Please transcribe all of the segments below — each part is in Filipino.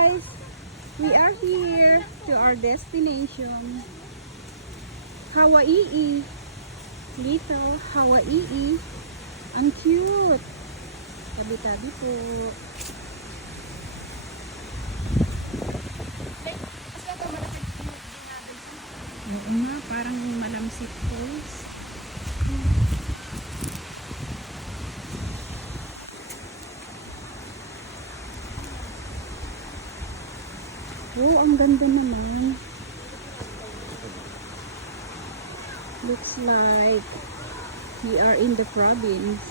guys, we are here to our destination, Hawaii. Little Hawaii. Ang cute. Tabi-tabi po. Oo nga, parang malamsik falls. Oh, ang ganda naman. Looks like we are in the province.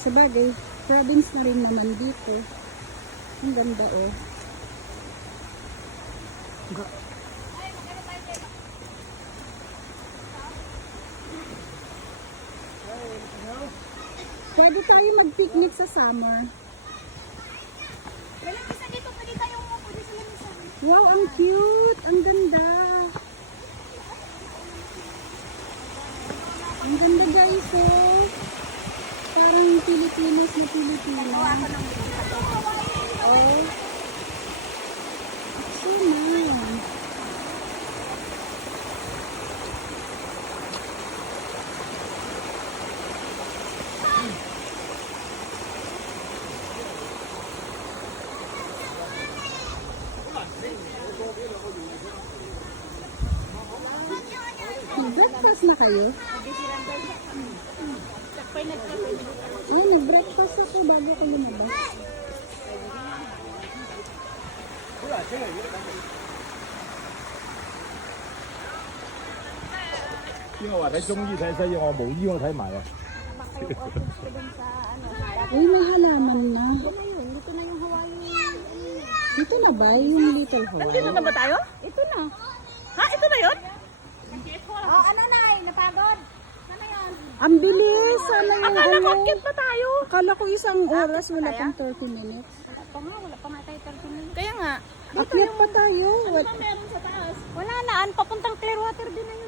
Sabagay, province na rin naman dito. Ang ganda oh. Pwede tayo mag-picnic sa summer. Wow, ang cute! Ang ganda! Ang ganda guys, oh! Parang Pilipinas na Pilipinas. Oh! So nice! Breakfast na kayo? Ay, nag-breakfast ako bago ko lumabas. Uy, may halaman na. Dito na yung Hawaii. Dito na ba yung Little Hawaii? Nandito na ba tayo? Ito na. Ha? Ito na yun? Oh, ano na napagod? Sana yun? Ang bilis! Sana yung Akala ko, ano. akit na tayo. Akala ko isang oras, wala pang 30 minutes. Wala pa nga tayo 30 minutes. Kaya nga. Akyat pa tayo. Ano ba meron sa taas? Wala na, papuntang Clearwater din na yun.